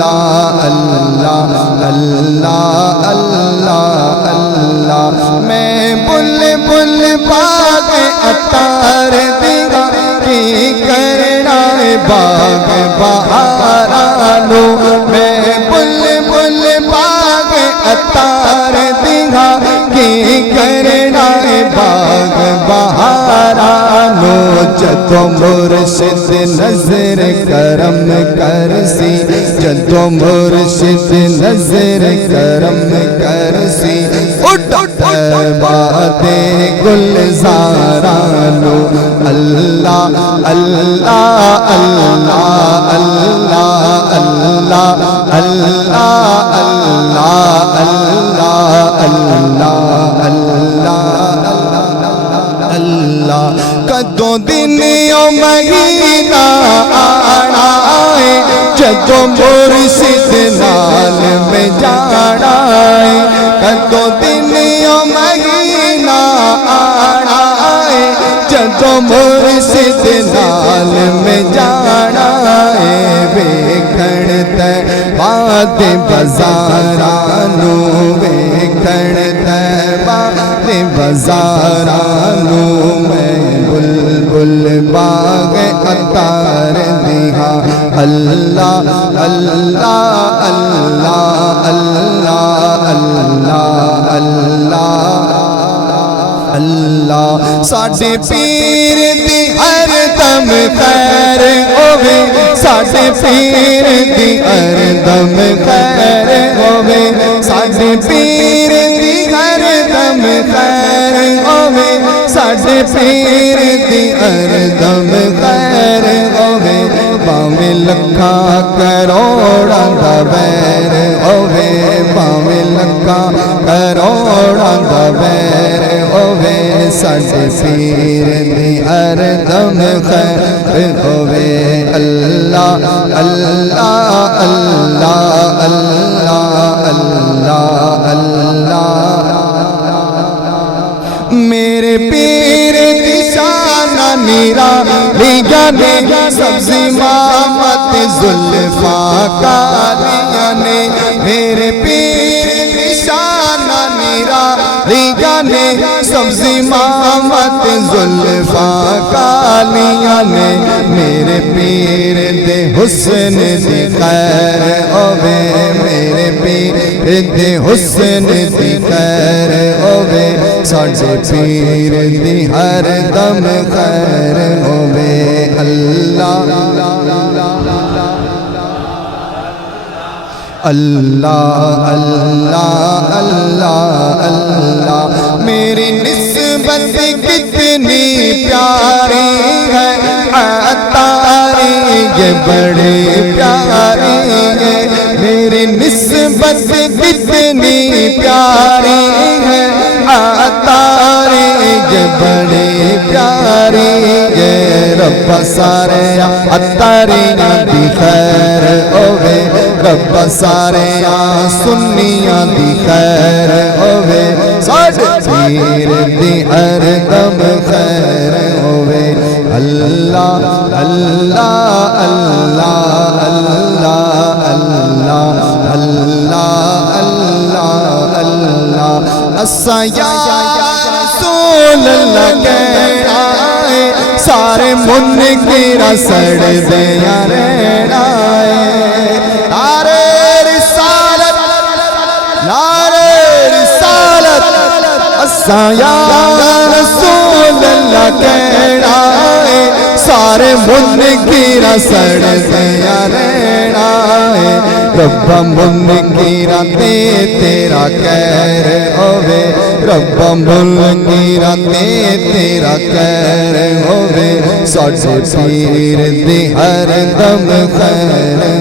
اللہ اللہ اللہ اللہ اللہ میں بل بل باغ عطار دیگا کی کرنا باغ بہارانو میں بل بل باغ عطار دیگا کی کرنا باغ بہارانو جدو مرشد نظر کرم کرسی جدو مرشد نظر کرم کرسی بات گلزارانو اللہ اللہ اللہ اللہ اللہ اللہ اللہ اللہ اللہ اللہ کدوں دن او مہینہ آنا ہے جدوں مرشد نال میں جانا ہے کدوں دن او مہینہ آنا ہے جدوں مرشد نال میں جانا ہے ویکھن تے بات بازارانو ویکھن تے بات بازارانو میں بلبل باغ عطار دیہا اللہ اللہ اللہ اللہ اللہ اللہ اللہ ساڈے پیر دی ہر دم خیر ہوے ساڈے پیر دی ہر دم خیر ہوے ساڈے پیر دی ہر دم خیر ہوے ساڈے پیر دی ہر دم خیر ہوے باویں لکھاں کروڑاں دا ویر ہوے باویں لکھاں کروڑاں دا ویر ہوے ساڈے پیر دی ہر دم خیر ہوے اللہ اللہ اللہ اللہ اللہ اللہ میرے پیر دی شان نیرا نے سبزی مامت زلفاں کالیاں نے میرے پیر دی شان نیرا نے سبزی مامت زلفاں کالیاں نے میرے پیر دے حسن دی خیر ہوے میرے پیر دے حسن دی خیر ہوے ساڈے پیر دی ہر دم خیر ہوے اللہ اللہ اللہ اللہ اللہ میری نسبت کتنی پیاری ہے عطاری یہ بڑی پیاری ہے میری نسبت کتنی پیاری ہے عطاری یہ بڑی پیاری ہے رب سارے عطاریاں دی خیر ہوے رب سارے سنیاں دی خیر ہوے ساڈے پیر دی ہر دم خیر ہوے اللہ اللہ اللہ اللہ اللہ اللہ اللہ اللہ اساں یا رسول اللہ کہنا ہے سارے منکراں سڑ دیاں رہنا ہے اساں یا رسول اللہ کہنا ہے سارے منکراں سڑ دیاں رہنا ہے رب منکراں تے تیرا خیر ہوے رب منکراں تے تیرا خیر ہوے ساڈے پیر دی ہر دم خیر